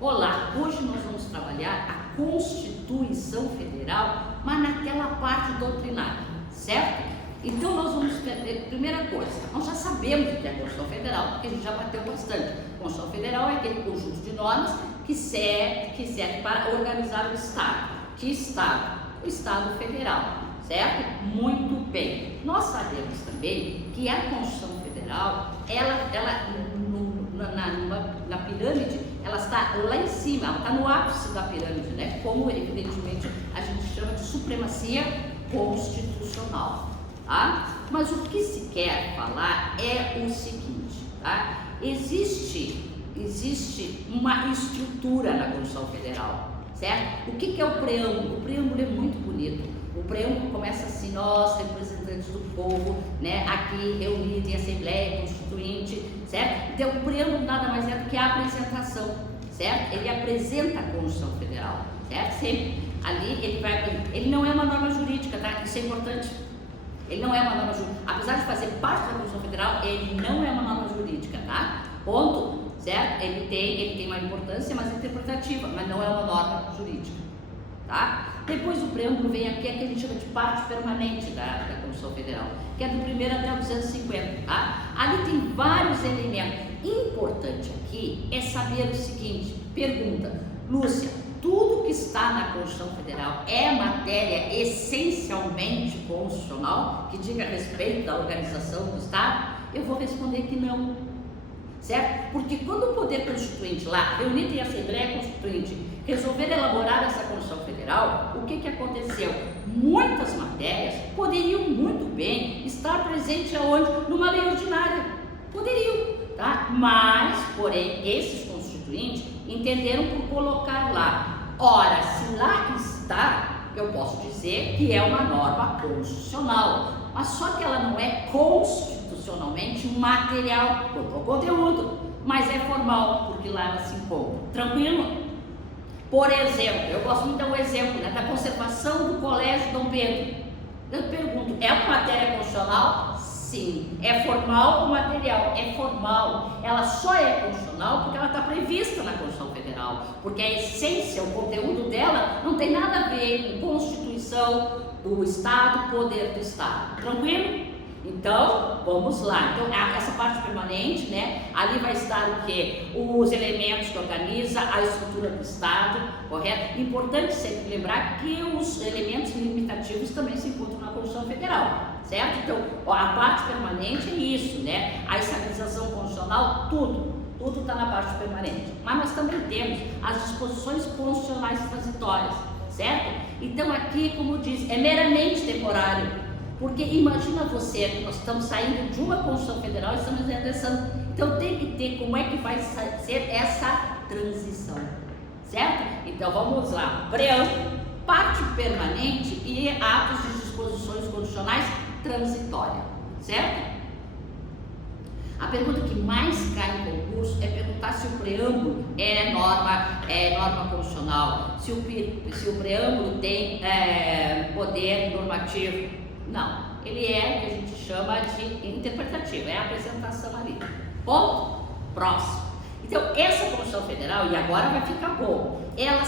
Olá, hoje nós vamos trabalhar a Constituição Federal, mas naquela parte doutrinária, certo? Então nós vamos ter, primeira coisa, nós já sabemos o que é a Constituição Federal, porque a gente já bateu bastante. A Constituição Federal é aquele conjunto de normas que serve para organizar o Estado. Que Estado? O Estado Federal, certo? Muito bem. Nós sabemos também que a Constituição Federal, na pirâmide, ela está lá em cima, ela está no ápice da pirâmide, né? Como evidentemente a gente chama de supremacia constitucional, tá? Mas o que se quer falar é o seguinte, tá? Existe uma estrutura na Constituição Federal, certo? O que é o preâmbulo? O preâmbulo é muito bonito. O preâmbulo começa assim: nós, representantes do povo, né, aqui reunidos em Assembleia Constituinte, certo? Então, o preâmbulo nada mais é do que a apresentação, certo? Ele apresenta a Constituição Federal, certo? Sempre ali ele não é uma norma jurídica, tá? Isso é importante. Ele não é uma norma jurídica. Apesar de fazer parte da Constituição Federal, ele não é uma norma jurídica, tá? Ponto, certo? Ele tem uma importância, mas interpretativa, mas não é uma norma jurídica, tá? Depois do preâmbulo vem aqui que a gente chama de parte permanente da Constituição Federal, que é do 1º até o 250, tá? Ali tem vários elementos. Importante aqui é saber o seguinte: pergunta, Lúcia, tudo que está na Constituição Federal é matéria essencialmente constitucional, que diga respeito da organização do Estado? Eu vou responder que não, certo? Porque quando o Poder Constituinte lá, reunido em Assembleia Constituinte, resolver elaborar essa Constituição Federal, o que aconteceu? Muitas matérias poderiam muito bem estar presentes aonde? Numa lei ordinária. Poderiam, tá? Mas, porém, esses constituintes entenderam por colocar lá. Ora, se lá está, eu posso dizer que é uma norma constitucional, mas só que ela não é constitucionalmente material, quanto ao conteúdo, mas é formal, porque lá ela se encontra. Tranquilo? Por exemplo, eu gosto muito de dar um exemplo, né, da conservação do Colégio Dom Pedro. Eu pergunto, é uma matéria constitucional? Sim. É formal ou material? É formal. Ela só é constitucional porque ela está prevista na Constituição Federal, porque a essência, o conteúdo dela não tem nada a ver com Constituição do Estado, poder do Estado. Tranquilo? Então, vamos lá. Então, essa parte permanente, né? Ali vai estar o quê? Os elementos que organiza a estrutura do Estado, correto? Importante sempre lembrar que os elementos limitativos também se encontram na Constituição Federal, certo? Então, a parte permanente é isso, né? A estabilização constitucional, tudo está na parte permanente. Mas nós também temos as disposições constitucionais transitórias, certo? Então, aqui, como diz, é meramente temporário. Porque imagina você, nós estamos saindo de uma Constituição Federal e estamos ingressando. Então tem que ter como é que vai ser essa transição, certo? Então vamos lá. Preâmbulo, parte permanente e atos de disposições constitucionais transitórias, certo? A pergunta que mais cai em concurso é perguntar se o preâmbulo é norma constitucional, se o preâmbulo tem poder normativo. Não, ele é o que a gente chama de interpretativo, é a apresentação ali. Ponto. Próximo. Então, essa Constituição Federal, e agora vai ficar bom, ela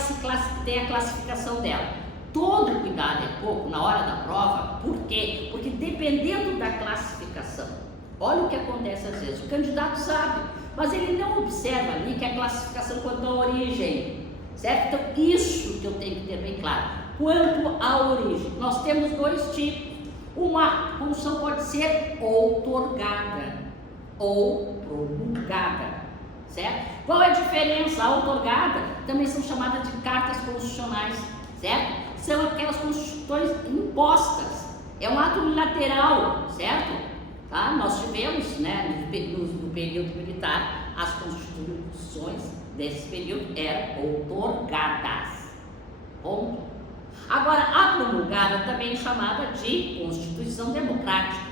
tem a classificação dela. Todo cuidado é pouco na hora da prova, por quê? Porque dependendo da classificação, olha o que acontece às vezes, o candidato sabe, mas ele não observa ali que é a classificação quanto à origem, certo? Então, isso que eu tenho que ter bem claro. Quanto à origem, nós temos dois tipos. Uma função pode ser outorgada ou promulgada, certo? Qual é a diferença? A outorgada também são chamadas de cartas constitucionais, certo? São aquelas constituições impostas, é um ato unilateral, certo? Tá? Nós tivemos, né, no período militar, as constituições desse período eram outorgadas. Ponto. Agora, a promulgada também é chamada de Constituição Democrática.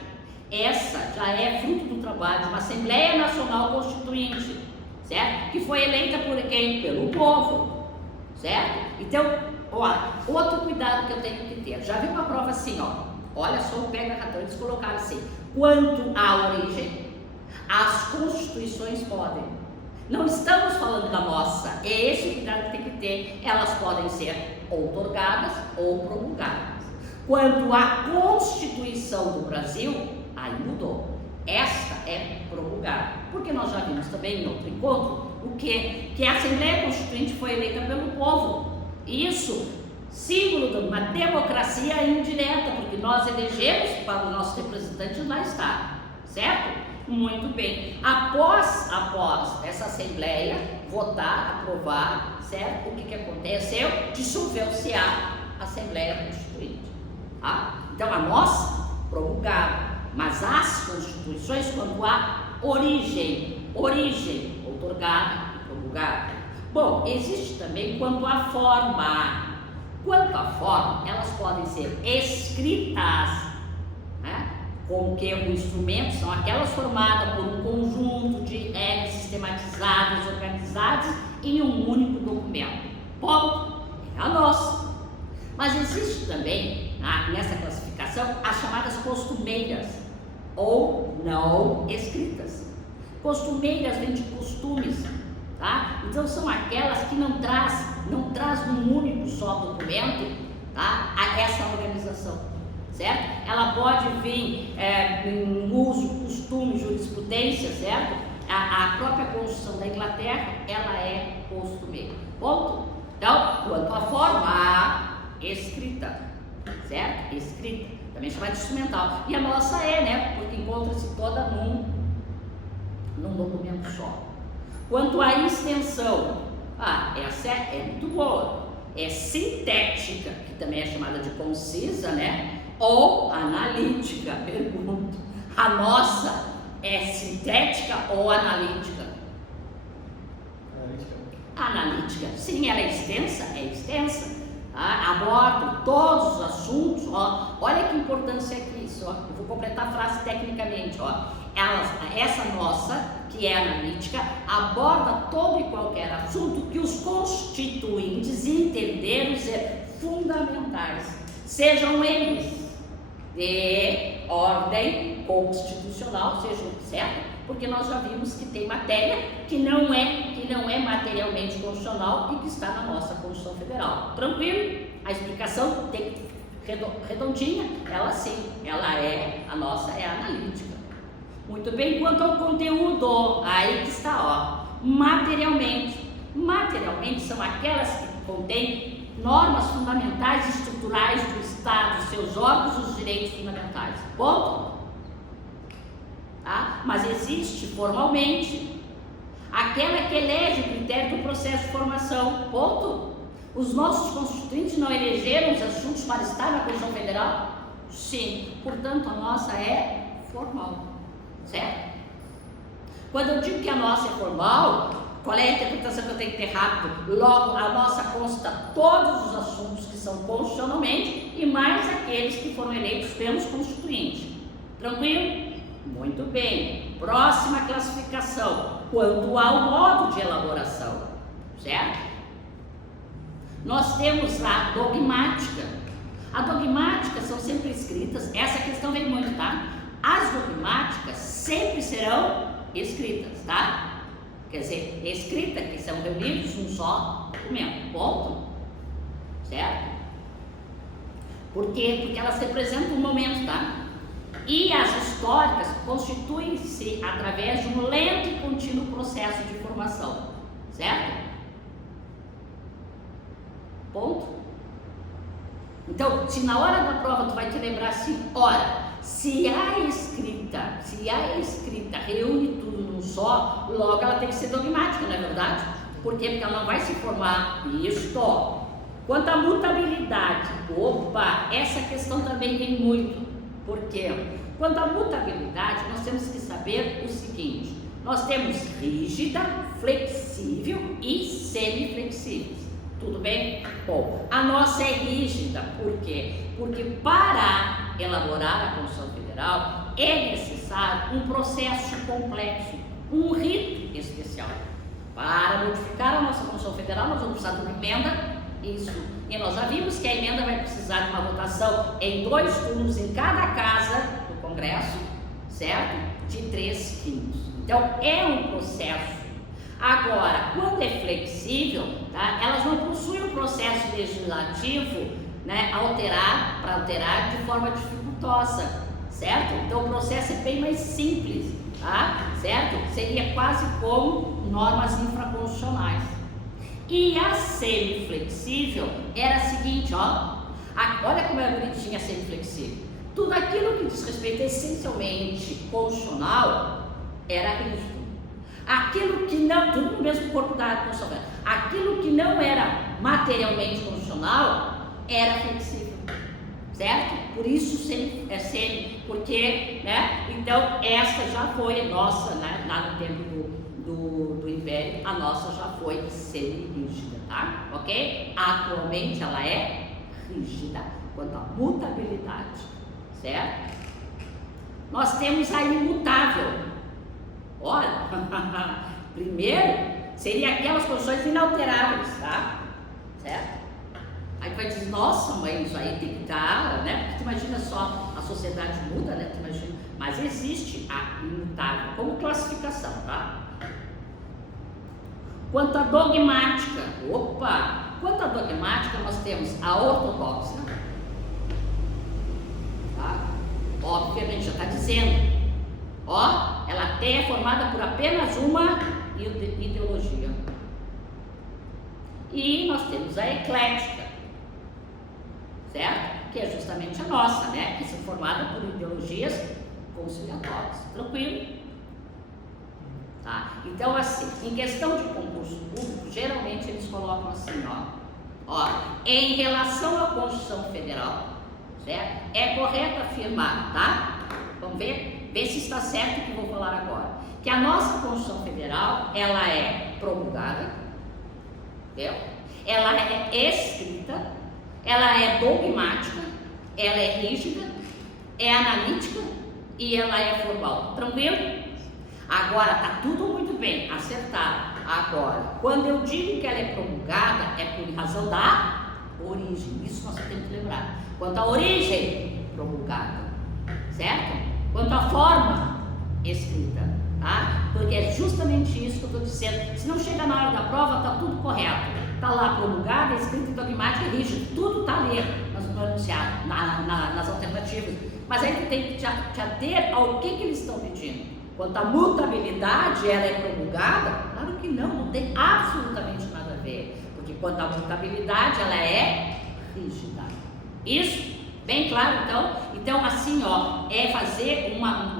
Essa já é fruto do trabalho de uma Assembleia Nacional Constituinte, certo? Que foi eleita por quem? Pelo povo, certo? Então, olha, outro cuidado que eu tenho que ter. Já vi uma prova assim, ó. Olha só o pega-ratão, eles colocaram assim. Quanto à origem, as constituições podem. Não estamos falando da nossa, esse cuidado que tem que ter. Elas podem ser outorgadas ou promulgadas. Quanto à Constituição do Brasil, aí mudou. Esta é promulgada, porque nós já vimos também em outro encontro o que a Assembleia Constituinte foi eleita pelo povo. Isso, símbolo de uma democracia indireta, porque nós elegemos para os nossos representantes lá estar, certo? Muito bem. Após essa Assembleia votar, aprovar, certo? O que aconteceu? Dissolveu-se a Assembleia Constituinte. Tá? Então a nossa promulgada, mas as constituições quanto à origem, outorgada e promulgada. Bom, existe também quanto à forma. Quanto à forma, elas podem ser escritas, né? Como que o instrumento são aquelas formadas por um conjunto de regras sistematizadas, organizadas em um único documento. Ponto. É a nossa. Mas existe também, nessa classificação, as chamadas costumeiras ou não escritas. Costumeiras vêm de costumes, tá? Então são aquelas que não traz num único só documento, tá? Essa organização, certo? Ela pode vir em uso, costume, jurisprudência, certo? A própria Constituição da Inglaterra, ela é costumeira. Ponto? Então, quanto à forma, escrita, certo? Escrita, também chamada de instrumental. E a nossa né? Porque encontra-se toda num documento só. Quanto à extensão, essa é muito boa. É sintética, que também é chamada de concisa, né? Ou analítica, pergunto. A nossa é sintética ou analítica? Analítica. Sim, ela é extensa? É extensa. Aborda todos os assuntos, olha que importância é isso, eu vou completar a frase tecnicamente, essa nossa, que é analítica, aborda todo e qualquer assunto que os constituintes entenderam ser fundamentais, sejam eles de ordem constitucional, sejam, certo? Porque nós já vimos que tem matéria que não é materialmente constitucional e que está na nossa Constituição Federal. Tranquilo? A explicação tem redondinha, ela sim, a nossa é analítica. Muito bem, quanto ao conteúdo, aí que está, materialmente. Materialmente são aquelas que contêm normas fundamentais e estruturais do Estado, seus órgãos e os direitos fundamentais. Ponto? Tá? Mas existe formalmente aquela que elege o critério do processo de formação. Ponto. Os nossos constituintes não elegeram os assuntos para estar na Constituição Federal? Sim. Portanto, a nossa é formal. Certo? Quando eu digo que a nossa é formal, qual é a interpretação que eu tenho que ter rápido? Logo, a nossa consta todos os assuntos que são constitucionalmente e mais aqueles que foram eleitos pelos constituintes. Tranquilo? Muito bem. Próxima classificação, quanto ao modo de elaboração, certo? Nós temos a dogmática. A dogmática são sempre escritas, essa questão vem muito, tá? As dogmáticas sempre serão escritas, tá? Quer dizer, escrita, que são reunidos num só documento, ponto? Certo? Por quê? Porque elas representam um momento, tá? E as históricas constituem-se através de um lento e contínuo processo de formação, certo? Ponto? Então, se na hora da prova tu vai te lembrar assim, se a escrita reúne tudo num só, logo ela tem que ser dogmática, não é verdade? Por quê? Porque ela não vai se formar isto. Quanto à mutabilidade, essa questão também vem muito. Por quê? Quanto à mutabilidade, nós temos que saber o seguinte: nós temos rígida, flexível e semiflexível. Tudo bem? Bom, a nossa é rígida, por quê? Porque para elaborar a Constituição Federal é necessário um processo complexo, um rito especial. Para modificar a nossa Constituição Federal, nós vamos precisar de uma emenda. Isso. E nós já vimos que a emenda vai precisar de uma votação em 2 turnos em cada casa do Congresso, certo? De 3/5. Então, é um processo. Agora, quando é flexível, tá, elas não possuem um processo legislativo, né, para alterar de forma dificultosa, certo? Então o processo é bem mais simples, tá? Certo? Seria quase como normas infraconstitucionais. E a semiflexível era a seguinte, ó, olha como é bonitinha a semiflexível. Tudo aquilo que diz respeito essencialmente constitucional era rígido. Aquilo que não, tudo no mesmo corpo da Constituição, aquilo que não era materialmente constitucional era flexível, certo? Por isso é semi, porque, né? Então esta já foi nossa, né? Lá no tempo do Império, a nossa já foi semi-rígida, tá? Ok? Atualmente ela é rígida quanto à mutabilidade, certo? Nós temos a imutável. Olha, primeiro seria aquelas condições inalteráveis, tá? Certo? Aí tu vai dizer, nossa mãe, isso aí tem que estar, né? Porque tu imagina só, a sociedade muda, né? Tu imagina, mas existe a imutável como classificação, tá? Quanto à dogmática, quanto à dogmática nós temos a ortodoxa, tá? Obviamente já está dizendo, ó, ela até é formada por apenas uma ideologia. E nós temos a eclética, certo? Que é justamente a nossa, né? Que são formadas por ideologias conciliatórias. Tranquilo? Tá? Então, assim, em questão de concurso público, geralmente eles colocam assim, ó, em relação à Constituição Federal, certo? É correto afirmar, tá? Vamos ver se está certo o que eu vou falar agora. Que a nossa Constituição Federal, ela é promulgada, entendeu? Ela é escrita, ela é dogmática, ela é rígida, é analítica e ela é formal. Tranquilo? Agora, tá tudo muito bem, acertado. Agora, quando eu digo que ela é promulgada, é por razão da origem. Isso nós temos que lembrar. Quanto à origem, promulgada, certo? Quanto à forma, escrita, tá? Porque é justamente isso que eu estou dizendo. Se não chega na hora da prova, tá tudo correto. Tá lá promulgada, escrita, dogmática e rígida. Tudo tá ali nas alternativas. Mas aí tu tem que te ater ao que eles estão pedindo. Quanto à mutabilidade, ela é promulgada? Claro que não tem absolutamente nada a ver. Porque quanto à mutabilidade, ela é rígida. Isso? Bem claro, então? Então, assim, ó, é fazer uma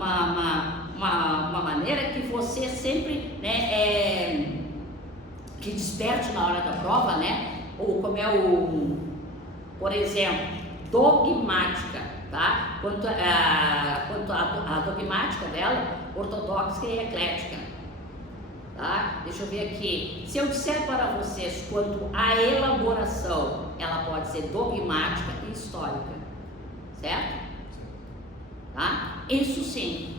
maneira que você sempre, né, que desperte na hora da prova, né? Ou como é por exemplo, dogmática, tá? Quanto a dogmática dela, ortodoxa e eclética, tá? Deixa eu ver aqui. Se eu disser para vocês quanto à elaboração, ela pode ser dogmática e histórica, certo? Tá? Isso sim,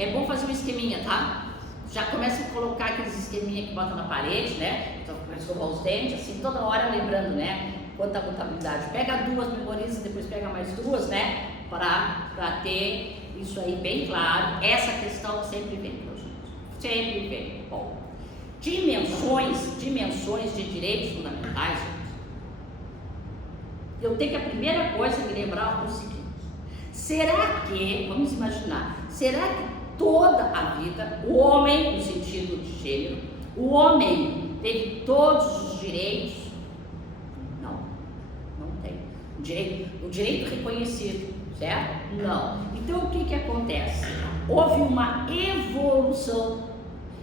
é bom fazer um esqueminha, tá? Já começa a colocar aqueles esqueminha que bota na parede, né? Então começa a escovar os dentes, assim, toda hora lembrando, né? Quanto à contabilidade. Pega duas, memoriza, depois pega mais duas, né? Para ter isso aí bem claro. Essa questão sempre vem, meu gente. Sempre vem. Bom, dimensões de direitos fundamentais, gente. Eu tenho que a primeira coisa me lembrar o seguinte. Será que, vamos imaginar, será que toda a vida, o homem, no sentido de gênero, o homem teve todos os direitos? Não tem. O direito reconhecido, certo? Não. Então o que acontece? Houve uma evolução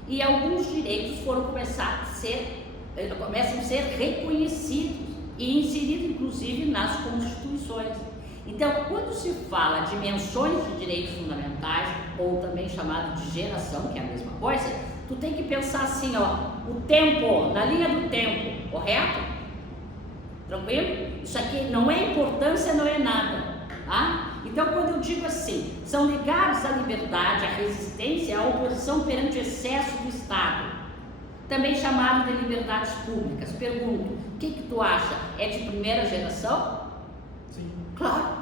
e alguns direitos começam a ser reconhecidos e inseridos inclusive nas constituições. Então, quando se fala de dimensões de direitos fundamentais, ou também chamado de geração, que é a mesma coisa, tu tem que pensar assim, ó, o tempo, na linha do tempo, correto? Tranquilo? Isso aqui não é importância, não é nada, tá? Então, quando eu digo assim, são ligados à liberdade, à resistência, à oposição perante o excesso do Estado, também chamado de liberdades públicas. Pergunto, o que tu acha? É de primeira geração? Sim. Claro.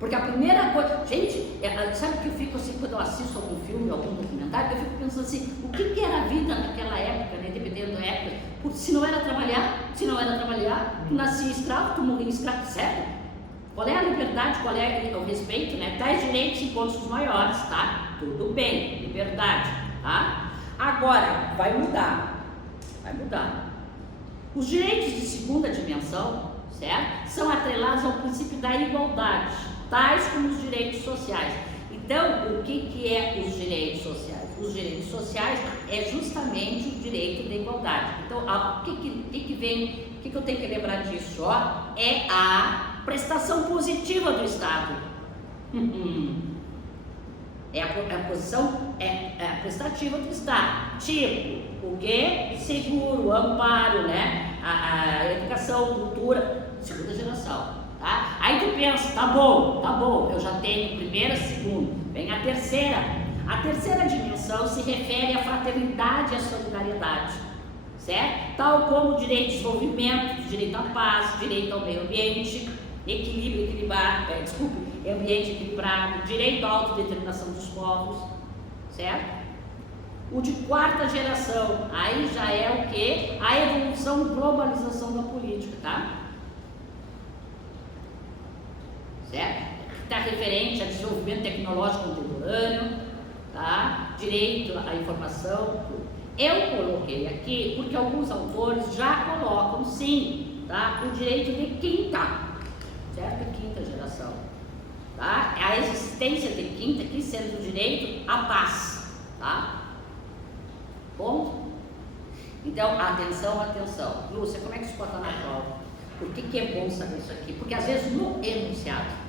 Porque a primeira coisa, gente, sabe que eu fico assim, quando eu assisto algum filme, algum documentário, eu fico pensando assim, o que era a vida naquela época, né, dependendo da época, porque se não era trabalhar, tu nascia escravo, tu morria escravo, certo? Qual é a liberdade, qual é o respeito, né? Tais direitos enquanto os maiores, tá? Tudo bem, liberdade, tá? Agora, vai mudar. Os direitos de segunda dimensão, certo? São atrelados ao princípio da igualdade, tais como os direitos sociais. Então, o que é os direitos sociais? Os direitos sociais é justamente o direito da igualdade. Então, o que eu tenho que lembrar disso? Ó, é a prestação positiva do Estado. É a posição prestativa do Estado. Tipo, o que? Seguro, amparo, né? A educação, cultura, segunda geração. Tá? Aí tu pensa, tá bom, eu já tenho primeira, segunda, vem a terceira. A terceira dimensão se refere à fraternidade e à solidariedade, certo? Tal como direito de desenvolvimento, direito à paz, direito ao meio ambiente, ambiente equilibrado, direito à autodeterminação dos povos, certo? O de quarta geração, aí já é o que? A evolução e globalização da política, tá? Certo? Está referente a desenvolvimento tecnológico contemporâneo, tá? Direito à informação. Eu coloquei aqui porque alguns autores já colocam, sim, tá? O direito de quinta, certo? Quinta geração, tá? A existência de quinta aqui sendo o direito à paz, tá? Ponto? Então, atenção. Lúcia, como é que isso pode estar na prova? Por que é bom saber isso aqui? Porque às vezes no enunciado,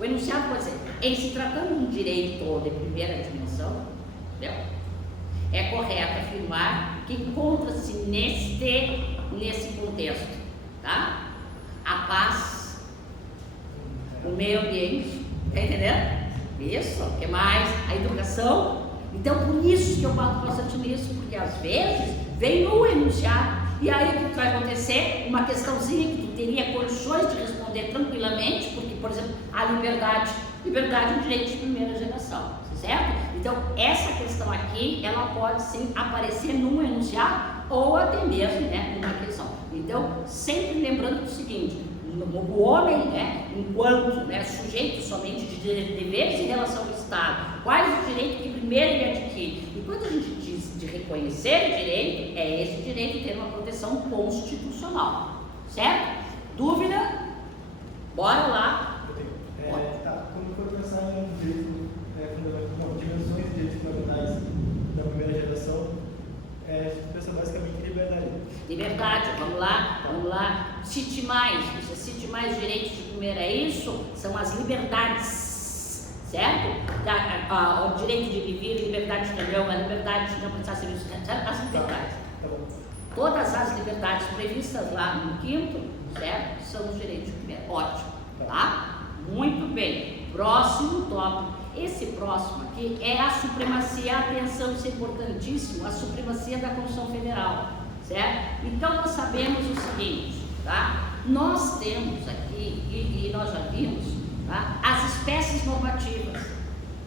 o enunciado pode dizer, em se tratando de um direito de primeira dimensão, entendeu? É correto afirmar que encontra-se nesse contexto, tá? A paz, o meio ambiente, tá entendendo? Isso, o que mais? A educação. Então, por isso que eu bato bastante nisso, porque às vezes vem no enunciado. E aí o que vai acontecer? Uma questãozinha que tu teria condições de responder tranquilamente, porque, por exemplo, a liberdade é um direito de primeira geração, certo? Então, essa questão aqui, ela pode sim aparecer num enunciado ou até mesmo, né, numa questão. Então, sempre lembrando o seguinte, o homem, né, enquanto, né, sujeito somente de deveres em relação ao Estado, quais os direitos que primeiro ele adquire? E quando a gente diz de reconhecer o direito, é esse direito ter uma proteção constitucional, certo? Dúvida? Bora lá. Quando for pensar em direito, dimensões de direitos fundamentais da primeira geração, pensa basicamente em liberdade. Liberdade, vamos lá. Cite mais direitos de primeira, é isso? São as liberdades, certo? O direito de viver, liberdade de reunião, a liberdade de não prestar serviço, certo? As liberdades. Tá bom. Todas as liberdades previstas lá no 5º, certo? São os direitos de primeira. Ótimo, tá? Muito bem. Próximo tópico. Esse próximo aqui é a supremacia, atenção, isso é importantíssimo, a supremacia da Constituição Federal, certo? Então, nós sabemos o seguinte, tá? Nós temos aqui, e nós já vimos, tá? As espécies normativas,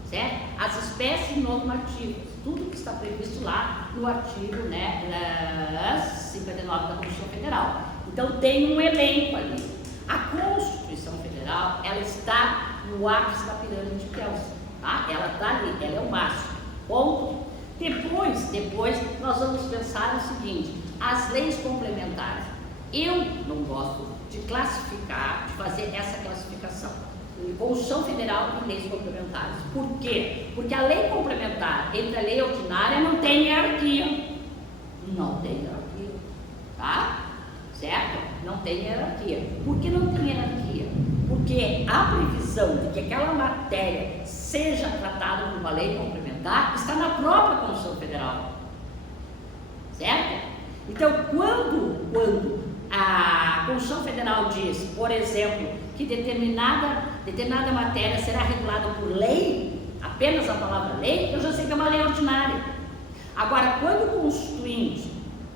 certo? As espécies normativas, tudo que está previsto lá no artigo, né, 59 da Constituição Federal. Então, tem um elenco ali. A Constituição Federal, ela está no ápice da pirâmide de Kelsen, tá? Ela está ali, ela é o máximo. Ponto. Depois nós vamos pensar o seguinte, as leis complementares. Eu não gosto de classificar, de fazer essa classificação. Constituição Federal e leis complementares. Por quê? Porque a lei complementar entre a lei ordinária não tem hierarquia. Não tem hierarquia, tá? Certo? Não tem hierarquia. Por que não tem hierarquia? Porque a previsão de que aquela matéria seja tratada por uma lei complementar está na própria Constituição Federal, certo? Então, quando a Constituição Federal diz, por exemplo, que determinada matéria será regulada por lei, apenas a palavra lei, eu já sei que é uma lei ordinária. Agora, quando o Constituinte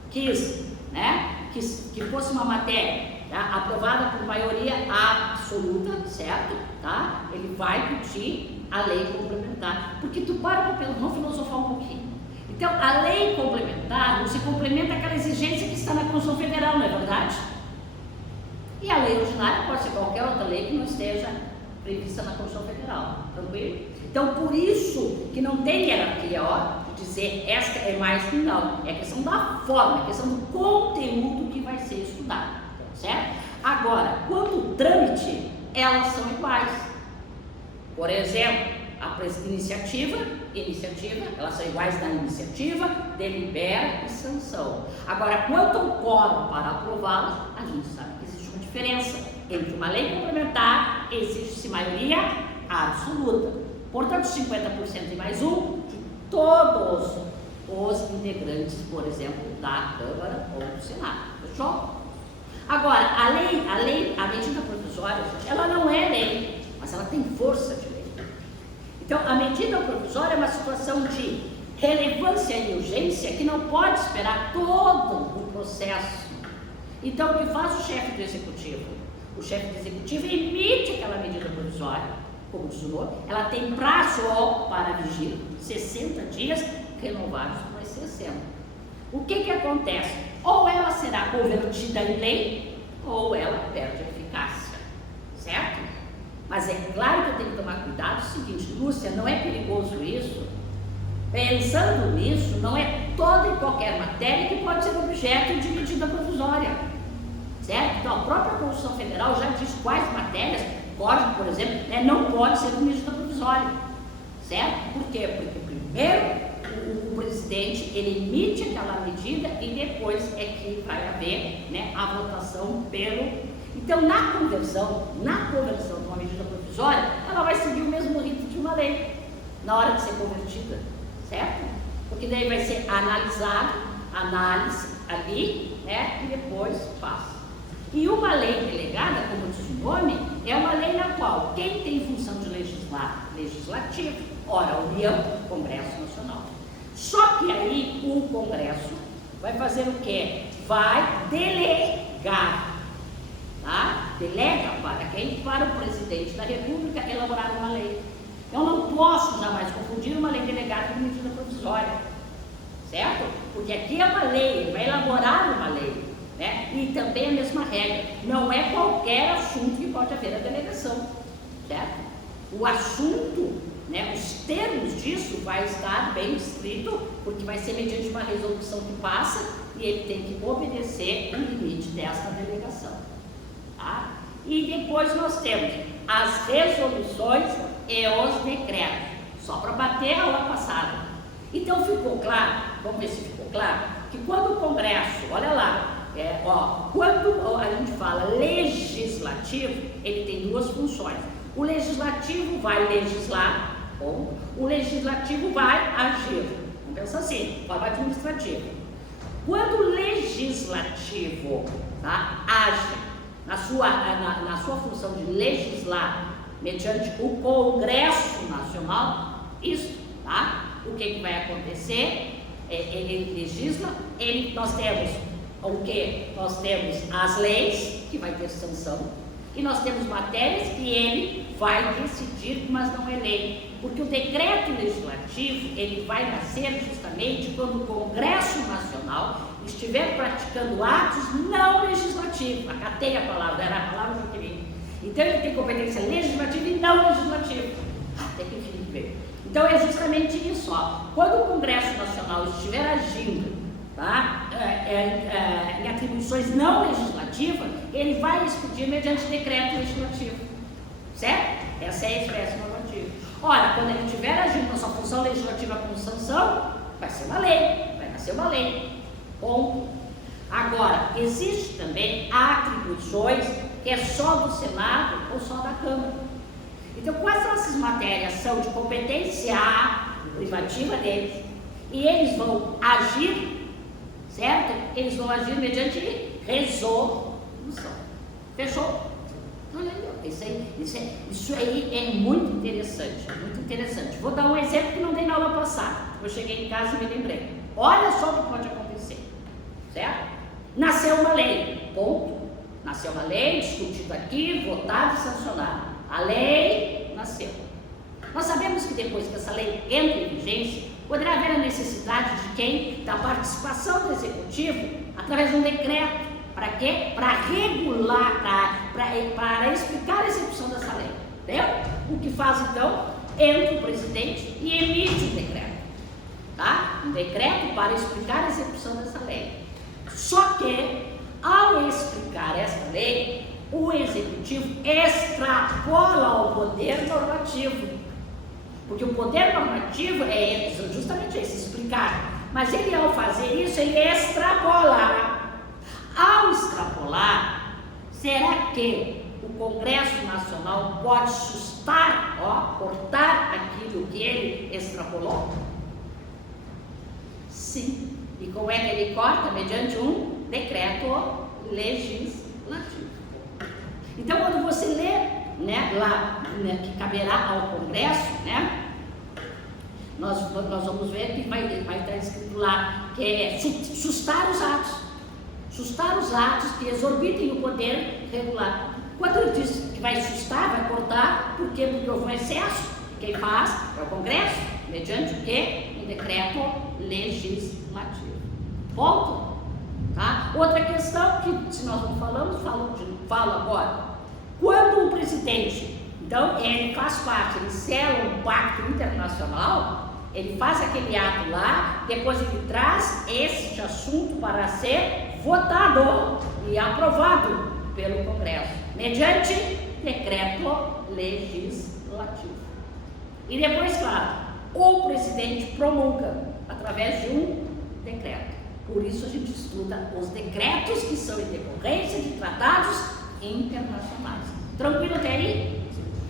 quis, né, que fosse uma matéria tá, aprovada por maioria absoluta, certo? Tá? Ele vai pedir a lei complementar. Porque tu para para não filosofar um pouquinho. Então, a lei complementar não se complementa àquela exigência que está na Constituição Federal, não é verdade? E a lei ordinária pode ser qualquer outra lei que não esteja prevista na Constituição Federal, tranquilo? Então, por isso que não tem hierarquia, ó, de dizer esta é mais que não. É questão da forma, é questão do conteúdo que vai ser estudado, certo? Agora, quanto ao trâmite, elas são iguais. Por exemplo, a iniciativa, elas são iguais na iniciativa, delibera e sanção. Agora, quanto ao quórum para aprová-las, a gente sabe que existe uma diferença. Entre uma lei complementar, existe-se maioria absoluta. Portanto, 50% e mais um de todos os integrantes, por exemplo, da Câmara ou do Senado. Fechou? Agora, a medida provisória, ela não é lei, mas ela tem força de lei. Então, a medida provisória é uma situação de relevância e urgência que não pode esperar todo o processo. Então, o que faz o chefe do executivo? O chefe do executivo emite aquela medida provisória, como diz o nome, ela tem prazo para vigir, 60 dias, renovados por 60. O que acontece? Ou ela será convertida em lei, ou ela perde a eficácia, certo? Mas é claro que eu tenho que tomar cuidado, é o seguinte, Lúcia, não é perigoso isso? Pensando nisso, não é toda e qualquer matéria que pode ser objeto de medida provisória, certo? Então, a própria Constituição Federal já diz quais matérias pode, por exemplo, não pode ser uma medida provisória, certo? Por quê? Porque primeiro o presidente ele emite aquela medida e depois é que vai haver, né, a votação pelo... Então, na conversão de uma medida provisória, ela vai seguir o mesmo rito de uma lei, na hora de ser convertida, certo? Porque daí vai ser análise ali, né, e depois passa. E uma lei delegada, como diz o nome, é uma lei na qual quem tem função de legislativo, ora a União, Congresso Nacional. Só que aí o Congresso vai fazer o quê? Vai delegar, tá? Delega para quem? Para o presidente da República elaborar uma lei. Eu não posso jamais confundir uma lei delegada com medida provisória, certo? Porque aqui é uma lei, ele vai elaborar uma lei. Né? E também a mesma regra, não é qualquer assunto que pode haver a delegação, certo? O assunto, né, os termos disso vai estar bem escrito, porque vai ser mediante uma resolução que passa e ele tem que obedecer o limite desta delegação, tá? E depois nós temos as resoluções e os decretos, só para bater a aula passada. Então ficou claro, vamos ver se ficou claro, que quando o Congresso, olha lá, quando a gente fala legislativo, ele tem duas funções. O legislativo vai legislar, ou o legislativo vai agir. Vamos pensar assim, forma administrativa. Quando o legislativo, tá, age na sua função de legislar mediante o Congresso Nacional, isso, tá? O que vai acontecer? Ele legisla, nós temos o que? Nós temos as leis, que vai ter sanção, e nós temos matérias que ele vai decidir, mas não é lei. Porque o decreto legislativo, ele vai nascer justamente quando o Congresso Nacional estiver praticando atos não legislativos. Acatei a palavra, era a palavra que eu queria. Então ele tem competência legislativa e não legislativa. Até que enfim ver. Então é justamente isso, ó. Quando o Congresso Nacional estiver agindo, tá, em atribuições não legislativas, ele vai expedir mediante decreto legislativo, certo? Essa é a espécie normativa. Ora, quando ele estiver agindo na sua função legislativa com sanção, vai ser uma lei, vai nascer uma lei. Ponto. Agora, existe também atribuições que é só do Senado ou só da Câmara. Então, quais essas matérias são de competência privativa deles? E eles vão agir, certo? Eles vão agir mediante resolução. Fechou? Olha aí, isso aí é muito interessante, muito interessante. Vou dar um exemplo que não dei na aula passada. Eu cheguei em casa e me lembrei. Olha só o que pode acontecer, certo? Nasceu uma lei, ponto. Nasceu uma lei, discutida aqui, votada e sancionada. A lei nasceu. Nós sabemos que depois que essa lei entra em vigência, poderá haver a necessidade de quem? Da participação do Executivo através de um decreto. Para quê? Para regular, para explicar a execução dessa lei. Entendeu? O que faz então? Entra o presidente e emite um decreto. Tá? Um decreto para explicar a execução dessa lei. Só que, ao explicar essa lei, o Executivo extrapola o poder normativo. Porque o poder normativo é justamente esse, explicar. Mas ele, ao fazer isso, ele extrapola. Ao extrapolar, será que o Congresso Nacional pode cortar aquilo que ele extrapolou? Sim. E como é que ele corta? Mediante um decreto legislativo. Então, quando você lê, que caberá ao Congresso, nós vamos ver que vai estar escrito lá que é sustar os atos que exorbitem o poder regular. Quando ele diz que vai sustar, vai cortar, por quê? Porque houve um excesso. Quem faz é o Congresso, mediante o quê? Um decreto legislativo. Ponto. Tá? Outra questão que, se nós não falamos, falo agora. Quando o presidente, então, ele faz parte, ele sela um pacto internacional, ele faz aquele ato lá, depois ele traz este assunto para ser votado e aprovado pelo Congresso, mediante decreto legislativo. E depois, claro, o presidente promulga através de um decreto. Por isso a gente estuda os decretos que são em decorrência de tratados internacionais. Tranquilo até aí?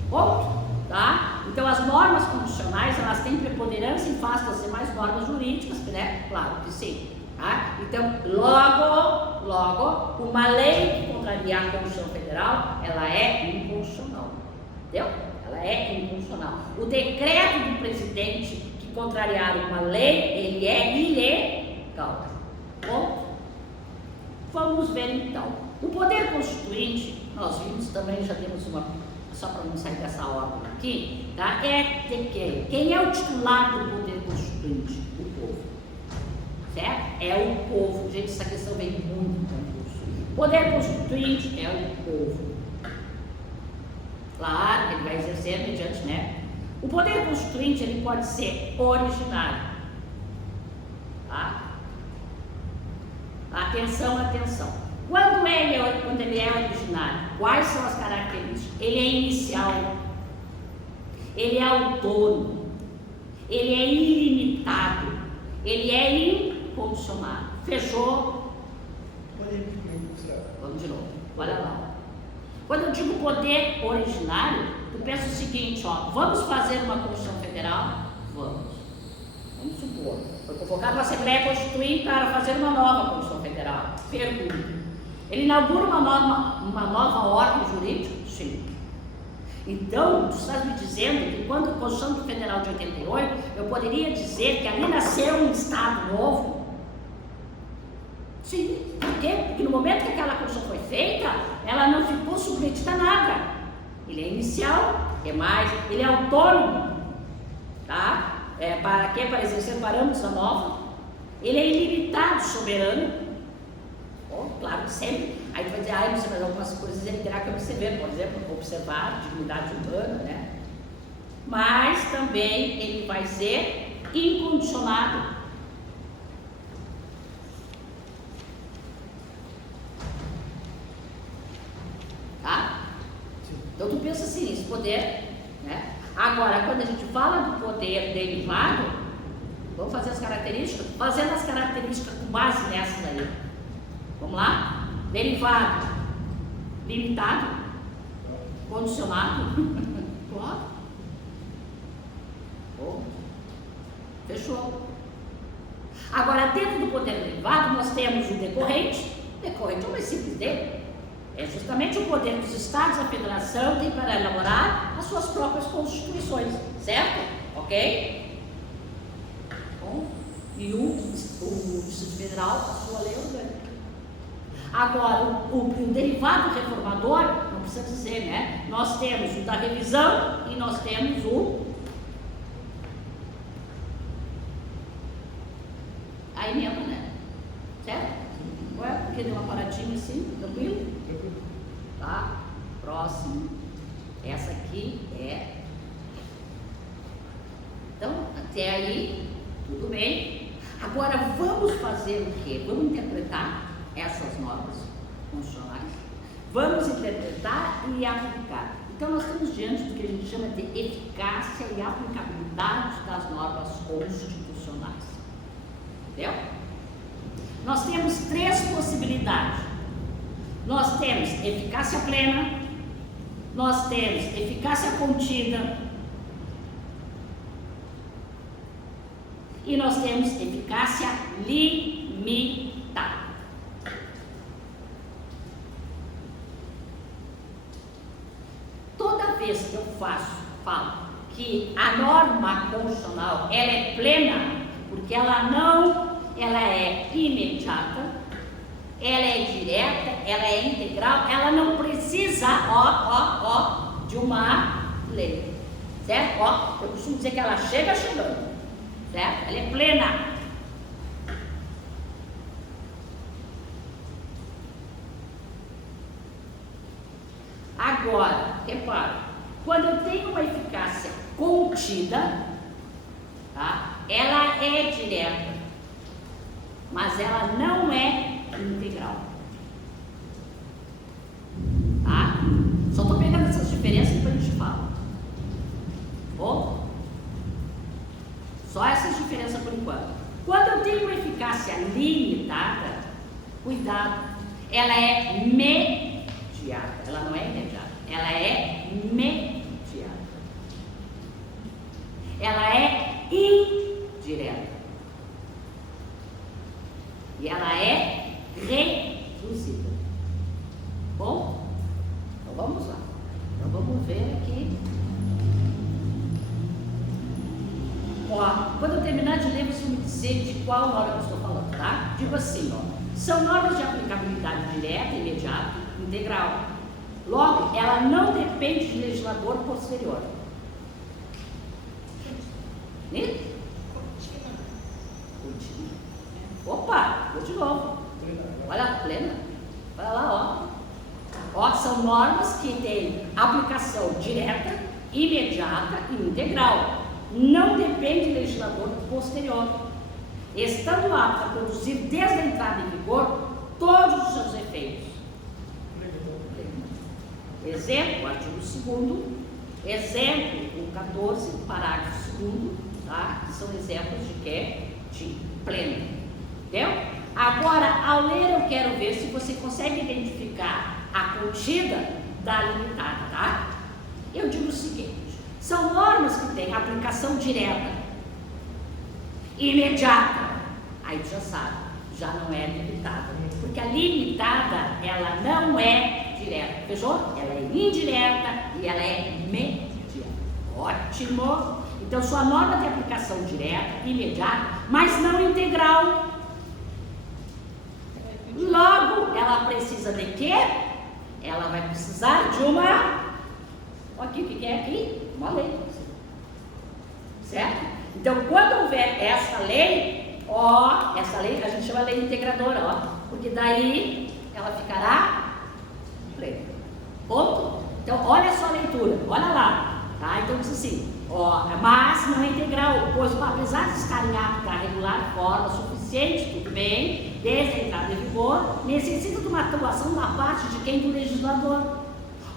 Ponto. Tá? Então as normas constitucionais, elas têm preponderância em face das demais normas jurídicas, né? Claro que sim. Tá? Então, logo, uma lei que contraria a Constituição Federal, ela é inconstitucional. Entendeu? Ela é inconstitucional. O decreto do presidente que contrariar uma lei, ele é ilegal. Bom, vamos ver então. O poder constituinte, nós vimos também, já temos uma, só para não sair dessa ordem aqui, tá? É de quem? Quem é o titular do poder constituinte? O povo. Certo? É o povo. Gente, essa questão vem muito concurso. O poder constituinte é o povo. Claro, ele vai exercer mediante, né? O poder constituinte, ele pode ser originário. Tá? Atenção. Quando ele é originário, quais são as características? Ele é inicial, ele é autônomo, ele é ilimitado, ele é incondicionado. Fechou? Vamos de novo, olha lá. Quando eu digo poder originário, tu pensa o seguinte, vamos fazer uma Constituição Federal? Vamos supor, foi convocado uma Assembleia Constituinte para fazer uma nova Constituição Federal. Pergunta. Ele inaugura uma nova ordem jurídica? Sim. Então, tu estás me dizendo que quando a Constituição Federal de 88, eu poderia dizer que ali nasceu um Estado novo? Sim. Por quê? Porque no momento que aquela Constituição foi feita, ela não ficou submetida a nada. Ele é inicial, ele é autônomo, tá? Para quê? Para exercer parâmetros da nova. Ele é ilimitado, soberano. Claro que sempre. Aí tu vai dizer, mas algumas coisas ele terá que observar, por exemplo, observar dignidade humana, né? Mas também ele vai ser incondicionado. Tá? Então tu pensa assim, esse poder, né? Agora, quando a gente fala do poder derivado, vamos fazer as características? Fazendo as características com base nessas aí. Vamos lá? Derivado, limitado, condicionado. Claro. Fechou. Agora, dentro do poder derivado, nós temos o decorrente. O decorrente é o mais simples dele. É justamente o poder dos estados, a federação tem para elaborar as suas próprias constituições, certo? Ok? Bom, e o Distrito Federal, a sua lei orgânica. Agora, o derivado reformador, não precisa dizer, né? Nós temos o da revisão e nós temos a emenda, né? Certo? Ué, porque deu uma paradinha assim, tranquilo? Tá? Próximo. Essa aqui é. Então, até aí, tudo bem. Agora, vamos fazer o quê? Vamos interpretar essas normas constitucionais. Vamos interpretar e aplicar. Então, nós estamos diante do que a gente chama de eficácia e aplicabilidade das normas constitucionais. Entendeu? Nós temos 3 possibilidades. Nós temos eficácia plena, nós temos eficácia contida e nós temos eficácia limitada. Toda vez que eu falo que a norma constitucional ela é plena, porque ela é imediata, ela é direta, ela é integral, ela não precisa, de uma lei, certo? Eu costumo dizer que ela chega chegando, certo? Ela é plena. Agora, repara, quando eu tenho uma eficácia contida, tá? Ela é direta, mas ela não é integral. Tá? Só estou pegando essas diferenças que a gente fala. Bom? Só essas diferenças por enquanto. Quando eu tenho uma eficácia limitada, cuidado, ela é mediata, ela não é imediata, ela é mediata. Ela é indireta. E ela é reduzida. Bom? Então vamos lá. Então vamos ver aqui. Ó, quando eu terminar de ler, você me dizer de qual norma eu estou falando, tá? Digo assim, ó. São normas de aplicabilidade direta, imediata, integral. Logo, ela não depende de legislador posterior. Né? Opa, vou de novo. Olha a plena. Olha lá, ó. Ó, são normas que têm aplicação direta, imediata e integral. Não depende de legislador posterior. Estando apta a produzir desde a entrada em vigor todos os seus efeitos. Exemplo, artigo 2º. Exemplo, o 14, parágrafo 2º, tá? Que são exemplos de quê? De pleno. Entendeu? Agora, ao ler, eu quero ver se você consegue identificar a contida da limitada, tá? Eu digo o seguinte: são normas que têm aplicação direta, imediata. Aí tu já sabe, já não é limitada. Porque a limitada, ela não é direta. Fechou? Ela é indireta e ela é mediata. Ótimo! Então, sua norma de aplicação direta, imediata, mas não integral. Logo, ela precisa de quê? Ela vai precisar de uma... Aqui, o que é aqui? Uma lei. Certo? Então, quando houver essa lei, ó, essa lei a gente chama lei integradora, ó, porque daí ela ficará plena. Ponto? Então, olha só a leitura, olha lá, tá? Então, diz assim, ó, mas não é integral, pois apesar de estar em apta a regular forma suficiente, tudo bem, desde a entrada em vigor, necessita de uma atuação da parte de quem? Do legislador,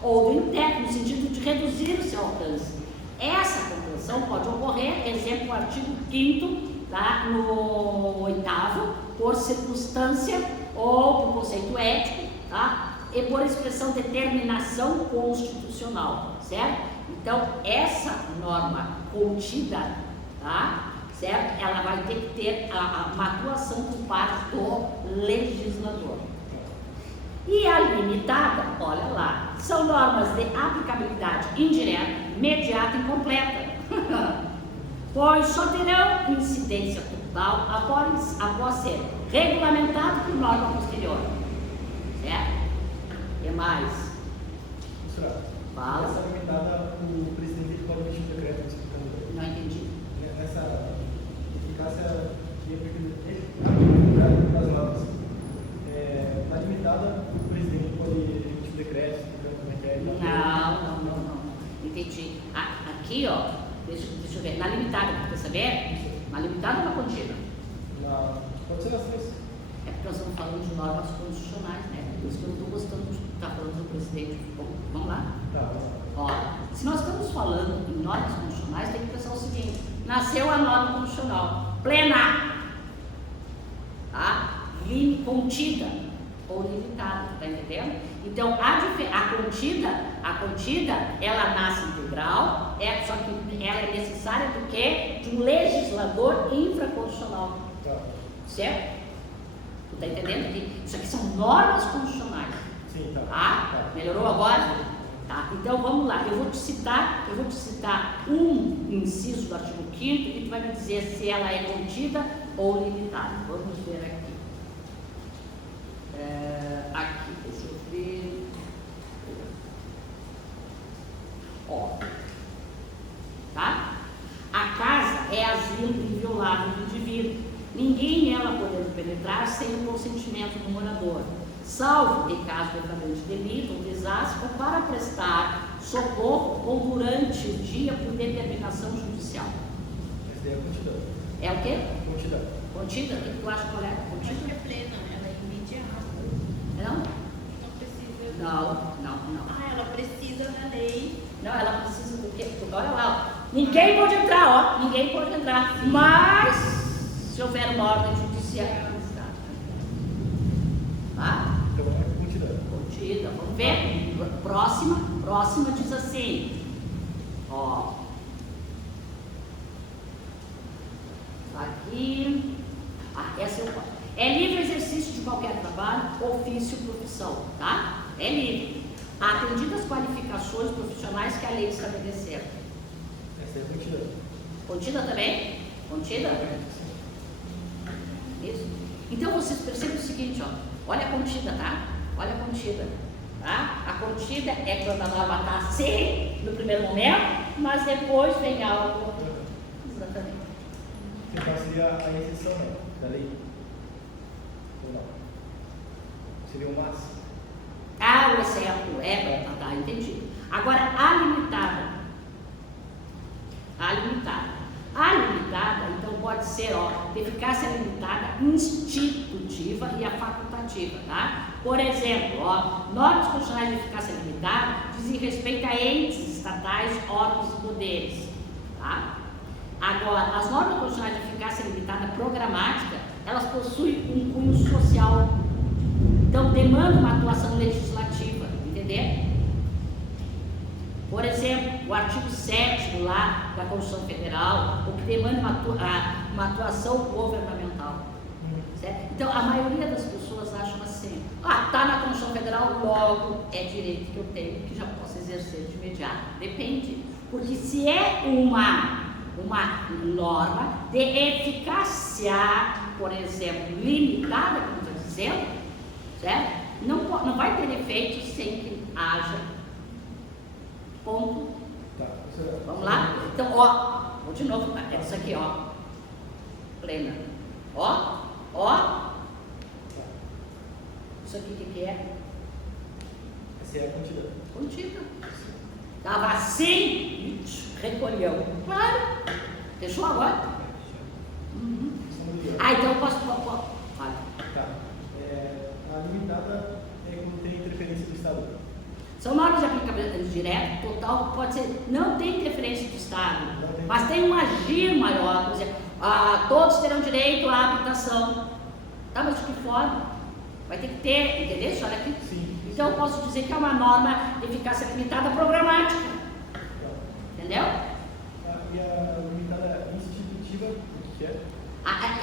ou do intérprete, no sentido de reduzir o seu alcance. Essa compreensão pode ocorrer, exemplo, o artigo 5º, tá? No 8º, por circunstância ou por conceito ético, tá? E por expressão de determinação constitucional, certo? Então, essa norma contida, tá? Certo? Ela vai ter que ter uma atuação por parte do legislador. E a limitada, olha lá, são normas de aplicabilidade indireta, imediata e completa, pois só terão incidência total após ser regulamentado por norma posterior. mais? Professora, Fala. nessa limitada, o presidente pode emitir um decreto explicando Não entendi. nessa eficácia das normas. Na limitada, o presidente pode emitir um decreto explicando como é que é. Não. Entendi. Aqui, ó, deixa eu ver. Na limitada, quer saber? Na limitada ou na contínua? Pode ser as três. É porque nós estamos falando de normas constitucionais, né? Por isso que eu não estou gostando de estar falando do presidente. Bom, vamos lá? Tá. Ó, se nós estamos falando em normas constitucionais, tem que pensar o seguinte: nasceu a norma constitucional plena, tá? Contida ou limitada, tá entendendo? Então, a contida, ela nasce integral, só que ela é necessária do quê? De um legislador infraconstitucional, Tá. certo? Tu tá entendendo que isso aqui são normas constitucionais? Sim, tá. Tá? Melhorou agora? Tá. Então vamos lá, eu vou te citar um inciso do artigo 5º e tu vai me dizer se ela é contida ou limitada. Vamos ver aqui. Aqui, deixa eu ver. Ó. Tá? A casa é asilo inviolável do indivíduo. Ninguém nela podendo penetrar sem o consentimento do morador, salvo em caso de flagrante delito ou desastre, ou para prestar socorro ou durante o dia por determinação judicial. Essa daí é contida. É o quê? Contida. Contida? O que tu acha, colega? Acho Contida? que é plena, ela é imediata. Não? Não precisa. Não. Ah, ela precisa da lei. Não, ela precisa do quê? Olha lá, ó. Ninguém pode entrar, ó. Ninguém pode entrar. Mas, se houver uma ordem judicial, tá? Então é contida. Contida, vamos ver. Próxima diz assim, ó. Aqui. Essa eu posso. É livre exercício de qualquer trabalho, ofício, profissão, tá? É livre. Atendidas as qualificações profissionais que a lei estabelecer. Essa é contida. Contida também? Contida? Isso. Então vocês percebem o seguinte, ó. Olha a contida, tá? Olha a contida, tá? A contida é quando a norma está assim, no primeiro momento, mas depois vem algo. Exatamente. Então seria a exceção, né, da lei? Ou não? Seria o máximo? O exceto, tá, entendi. Agora, a limitada. Então, pode ser, ó, de eficácia limitada, institutiva e a facultativa, tá? Por exemplo, ó, normas constitucionais de eficácia limitada dizem respeito a entes estatais, órgãos e poderes, tá? Agora, as normas constitucionais de eficácia limitada programática, elas possuem um cunho social. Então, demanda uma atuação legislativa, entendeu? Por exemplo, o artigo 7º lá da Constituição Federal, o que demanda uma atuação governamental. Certo? Então, a maioria das pessoas acham assim, tá na Constituição Federal, logo é direito que eu tenho, que já posso exercer de imediato. Depende. Porque se é uma norma de eficácia, por exemplo, limitada, como está dizendo, certo? Não vai ter efeito sem que haja ponto. Tá. Vamos lá? Então, ó, vou de novo, tá? Essa aqui, ó, plena. Ó. Isso aqui, o que é? Essa é a contida. Contida. Estava assim, recolheu. Claro. Fechou agora? Uhum. Então eu posso. Vai. Tá. A limitada é quando tem interferência do Estado. São normas de aplicabilidade direta, total, pode ser, não tem interferência do Estado, mas tem um agir maior, por exemplo, todos terão direito à habitação. Tá, mas de que forma? Vai ter que ter, entendeu? Olha aqui. Sim. Então eu posso dizer que é uma norma de eficácia limitada programática. Entendeu? E a limitada institutiva, o que é?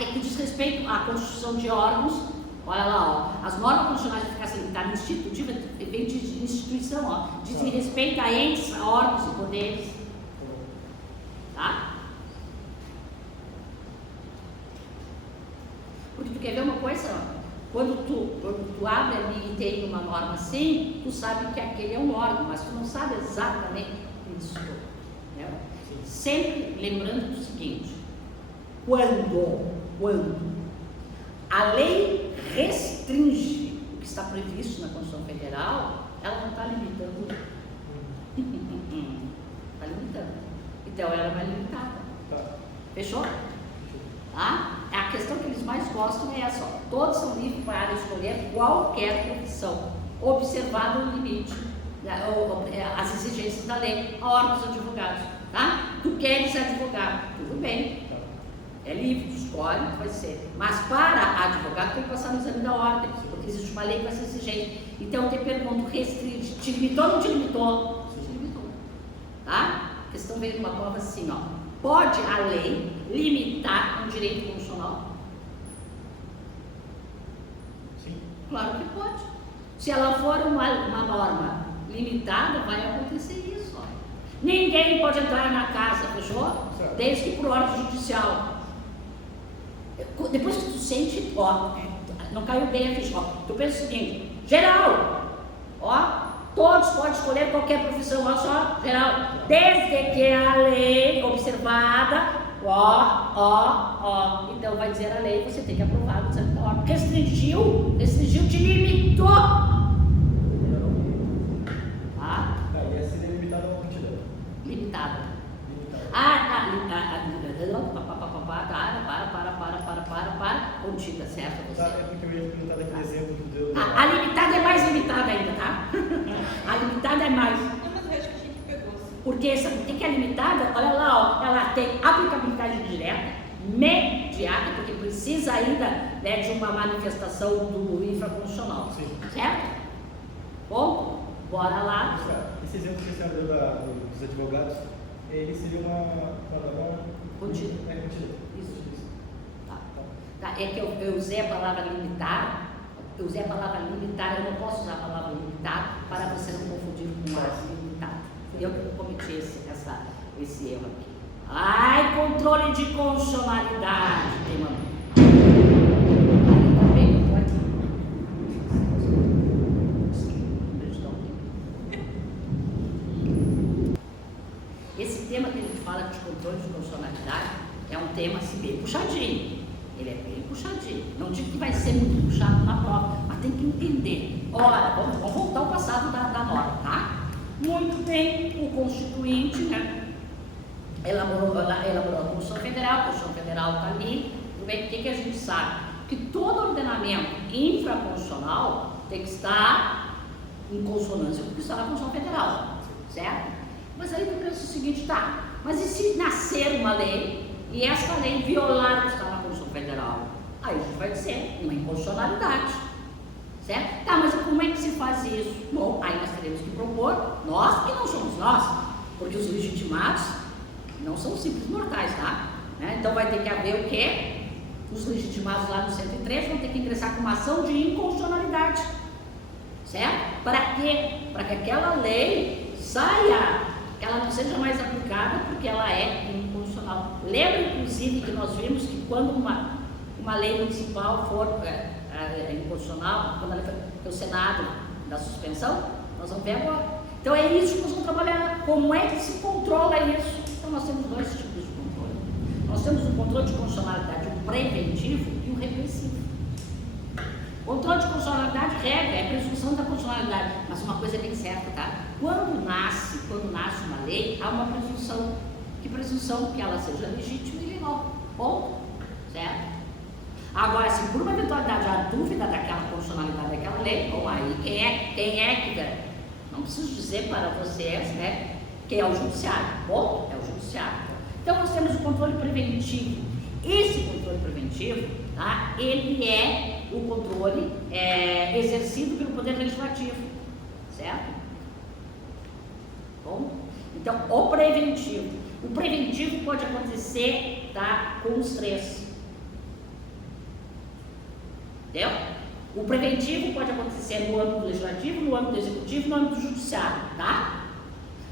É que diz respeito à constituição de órgãos. Olha lá, ó, as normas constitucionais de eficácia limitada institutiva vem de instituição, ó, dizem respeito a entes, a órgãos e poderes. Tá? Porque tu quer ver uma coisa, ó, Quando tu abre ali e tem uma norma assim, tu sabe que aquele é um órgão, mas tu não sabe exatamente isso. Né? Sempre lembrando do seguinte, quando a lei restringe o que está previsto na Constituição Federal, ela não está limitando. Está limitando. Então ela vai limitada. Tá. Fechou? Tá? A questão que eles mais gostam é essa, ó. Todos são livres para escolher qualquer profissão, observado o limite, as exigências da lei, a ordem dos advogados, tá? Tu queres ser advogado, tudo bem, é livre, tu escolhe, tu vai ser, mas para advogado tem que passar no exame da ordem, porque existe uma lei com essa exigência. Então eu te pergunto, restringe, te limitou ou não te limitou? Te limitou, tá? A questão veio de uma prova assim, ó. Pode a lei limitar um direito constitucional? Sim. Claro que pode. Se ela for uma norma limitada, vai acontecer isso. Ó. Ninguém pode entrar na casa, fechou? Certo. Desde que por ordem judicial. Depois que tu sente, ó, não caiu bem a ficha, ó. Tu pensa o seguinte, geral, ó. Todos podem escolher qualquer profissão, olha só, geral, desde que a lei observada, então vai dizer a lei, você tem que aprovar o exame da ordem. Restringiu, te limitou. Tá? E essa seria limitada a uma quantidade. Limitada. Contida, certo? Tá, é porque eu ia perguntar daquele exemplo que deu. A limitada é mais limitada ainda, tá? A limitada é mais. Não, mas eu acho que a gente pegou. Porque sabe o que é limitada? Olha lá, ó, ela tem aplicabilidade direta, imediata, porque precisa ainda, né, de uma manifestação do infraconstitucional. Sim. Certo? Bom, bora lá. Esse exemplo que a senhora deu dos advogados, ele seria uma Contida. Contida. Isso. Tá, é que eu usei a palavra limitar, eu não posso usar a palavra limitar para você não confundir com mais limitado. Fui eu que cometi esse erro aqui. Ai, controle de constitucionalidade, tem uma. Aí também eu tô aqui. Esse tema que a gente fala de controle de constitucionalidade é um tema assim, bem puxadinho. Ele é bem puxadinho. Não digo que vai ser muito puxado na prova, mas tem que entender. Ora, vamos voltar ao passado da norma, tá? Muito bem, o Constituinte, né, elaborou a Constituição Federal, a Constituição Federal está ali. Tudo bem? O que a gente sabe? Que todo ordenamento infraconstitucional tem que estar em consonância com o que está na Constituição Federal, certo? Mas aí tu pensa o seguinte, tá, mas e se nascer uma lei e essa lei violar o que está na Constituição Federal? Aí a gente vai dizer uma inconstitucionalidade, certo? Tá, mas como é que se faz isso? Bom, aí nós teremos que propor, nós que não somos nós, porque os legitimados não são simples mortais, tá? Né? Então vai ter que haver o quê? Os legitimados lá no 103 vão ter que ingressar com uma ação de inconstitucionalidade, certo? Para quê? Para que aquela lei saia, que ela não seja mais aplicada porque ela é inconstitucional. Lembra, inclusive, que nós vimos que quando uma lei municipal for inconstitucional, quando ela for o Senado da suspensão, nós vamos ver agora. Então é isso que nós vamos trabalhar. Como é que se controla isso? Então nós temos dois tipos de controle. Nós temos o controle de constitucionalidade, o preventivo e o repressivo. Controle de constitucionalidade regra, é presunção da constitucionalidade, mas uma coisa é bem certa, tá? Quando nasce uma lei, há uma presunção. Que presunção? Que ela seja legítima e legal. Ponto. Certo? Agora, se por uma eventualidade há dúvida daquela constitucionalidade daquela lei, bom, aí quem é que... Não preciso dizer para vocês, né, que é o judiciário. Ponto. É o judiciário. Então, nós temos o controle preventivo. Esse controle preventivo, tá, ele é o controle exercido pelo Poder Legislativo, certo? Bom, então, o preventivo pode acontecer, tá, com os três. Entendeu? O preventivo pode acontecer no âmbito legislativo, no âmbito executivo e no âmbito judiciário, tá?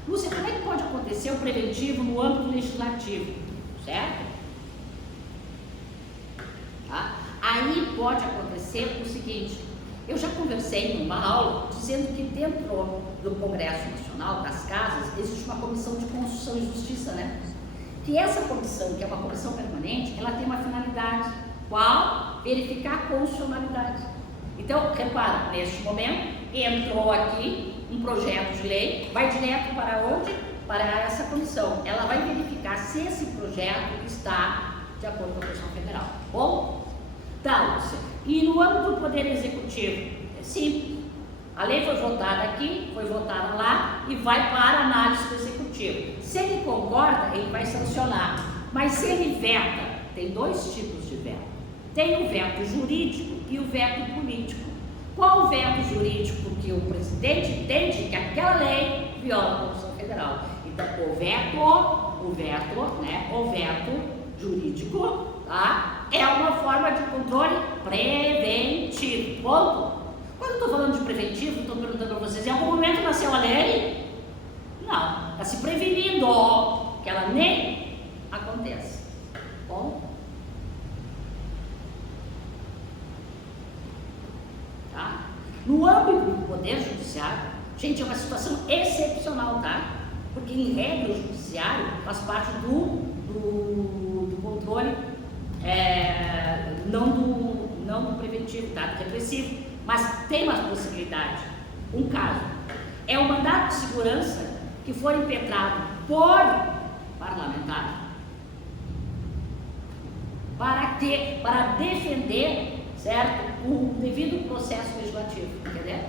Lúcia, como é que pode acontecer o preventivo no âmbito legislativo, certo? Tá? Aí pode acontecer ser o seguinte: eu já conversei numa aula dizendo que dentro do Congresso Nacional, das casas, existe uma comissão de Constituição e Justiça, né? Que essa comissão, que é uma comissão permanente, ela tem uma finalidade. Qual? Verificar a constitucionalidade. Então, repara, neste momento, entrou aqui um projeto de lei, vai direto para onde? Para essa comissão. Ela vai verificar se esse projeto está de acordo com a Constituição Federal. Bom? Tá, Lúcia. E no âmbito do Poder Executivo? É simples. A lei foi votada aqui, foi votada lá e vai para a análise do Executivo. Se ele concorda, ele vai sancionar. Mas se ele veta, tem dois tipos de veto. Tem o veto jurídico e o veto político. Qual o veto jurídico? Que o presidente entende que aquela lei viola a Constituição Federal. Então, o veto jurídico, tá? É uma forma de controle preventivo. Ponto. Quando eu estou falando de preventivo, estou perguntando para vocês, em algum momento nasceu a lei? Não. Está se prevenindo que ela nem aconteça. Bom? Tá? No âmbito do Poder Judiciário, gente, é uma situação excepcional, tá? Porque, em regra, o Judiciário faz parte do controle, não do preventivo, tá? Do repressivo, mas tem uma possibilidade. Um caso é o mandato de segurança que for impetrado por parlamentar para defender, certo, o devido processo legislativo, entendeu?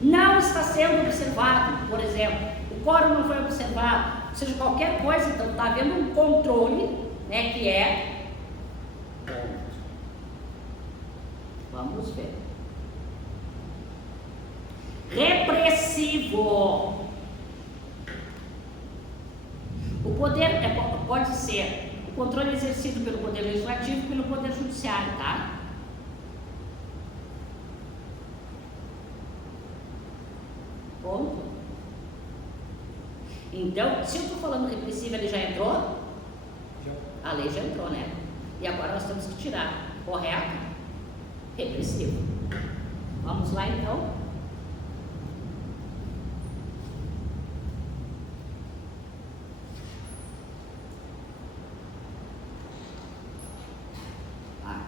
Não está sendo observado, por exemplo, o quórum não foi observado, ou seja, qualquer coisa, então está havendo um controle, né, que é... Vamos ver. Repressivo. O poder pode ser o controle exercido pelo Poder Legislativo e pelo Poder Judiciário, tá? Ponto. Então, se eu estou falando repressivo, ele já entrou? Já. A lei já entrou, né? E agora nós temos que tirar, correto? Repressivo. Vamos lá, então.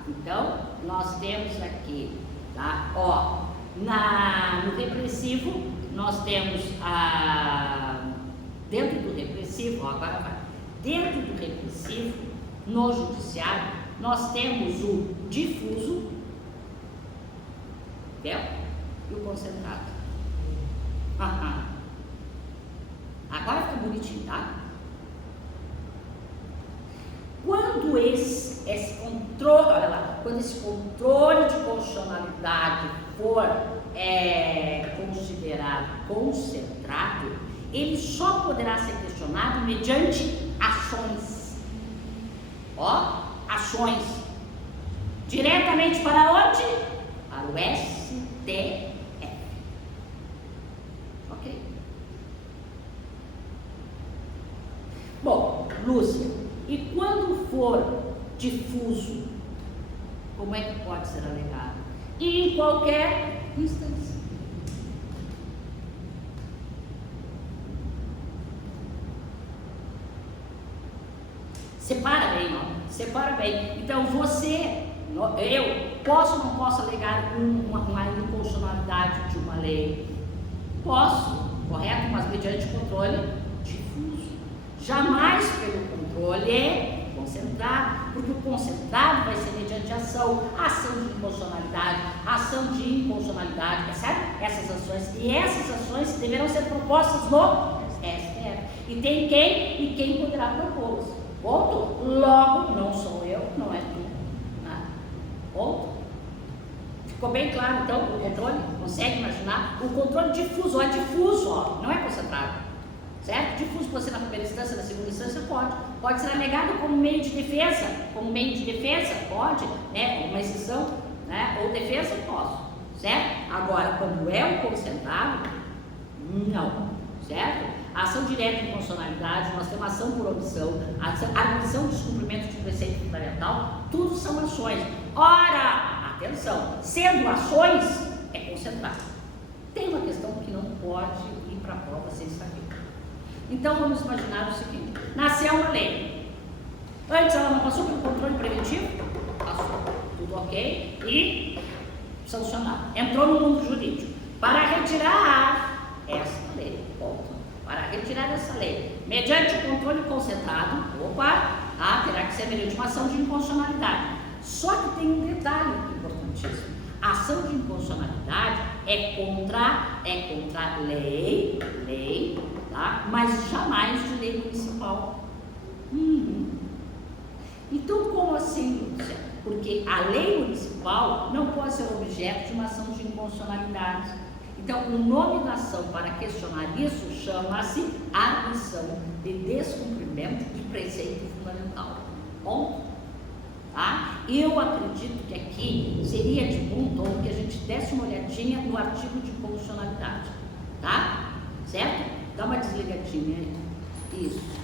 Então, nós temos aqui, tá? Ó, no repressivo, nós temos dentro do repressivo, ó, agora vai. Dentro do repressivo, no judiciário, nós temos o difuso, entendeu? E o concentrado. Agora fica bonitinho, tá? Quando esse controle, olha lá, quando esse controle de constitucionalidade for considerado concentrado, ele só poderá ser questionado mediante ações. Ó, ações. Diretamente para onde? Para o STF. Ok? Bom, Lúcia, e quando for difuso, como é que pode ser alegado? Em qualquer instância. Separa bem, ó. Separa bem. Então, eu posso ou não posso alegar uma inconstitucionalidade de uma lei? Posso, correto? Mas mediante controle difuso. Jamais pelo controle concentrado, porque o concentrado vai ser mediante ação de inconstitucionalidade, ação de inconstitucionalidade, percebe? Essas ações. E essas ações deverão ser propostas no STF. E tem quem? E quem poderá propô-las. Ponto. Logo, não sou eu, não é tu. Né? Ponto. Ficou bem claro, então, o controle? Consegue imaginar? O controle difuso, difuso, ó, não é concentrado. Certo? Difuso pode ser na primeira instância, na segunda instância, pode. Pode ser alegado como meio de defesa. Como meio de defesa, pode. Né? Uma exceção, né? Ou defesa, posso. Certo? Agora, quando é o concentrado, não. Certo? A ação direta de inconstitucionalidade, nós temos ação por omissão, a omissão de descumprimento de preceito fundamental, tudo são ações. Ora, Atenção, sendo ações, é concentrado. Tem uma questão que não pode ir para a prova sem saber. Então vamos imaginar o seguinte: nasceu uma lei. Antes ela não passou pelo controle preventivo? Passou. Tudo ok? E sancionado. Entrou no mundo jurídico. Para retirar essa lei, ponto. Para retirar essa lei, mediante o controle concentrado, terá que ser mediante uma ação de inconstitucionalidade. Só que tem um detalhe importantíssimo. A ação de inconstitucionalidade é contra lei, tá? Mas jamais de lei municipal. Então, como assim, Lúcia? Porque a lei municipal não pode ser objeto de uma ação de inconstitucionalidade. Então, o nome da ação para questionar isso chama-se arguição de descumprimento de preceito fundamental. Ponto. Tá? Eu acredito que aqui seria de bom tom que a gente desse uma olhadinha no artigo de constitucionalidade. Tá? Certo? Dá uma desligadinha aí. Isso.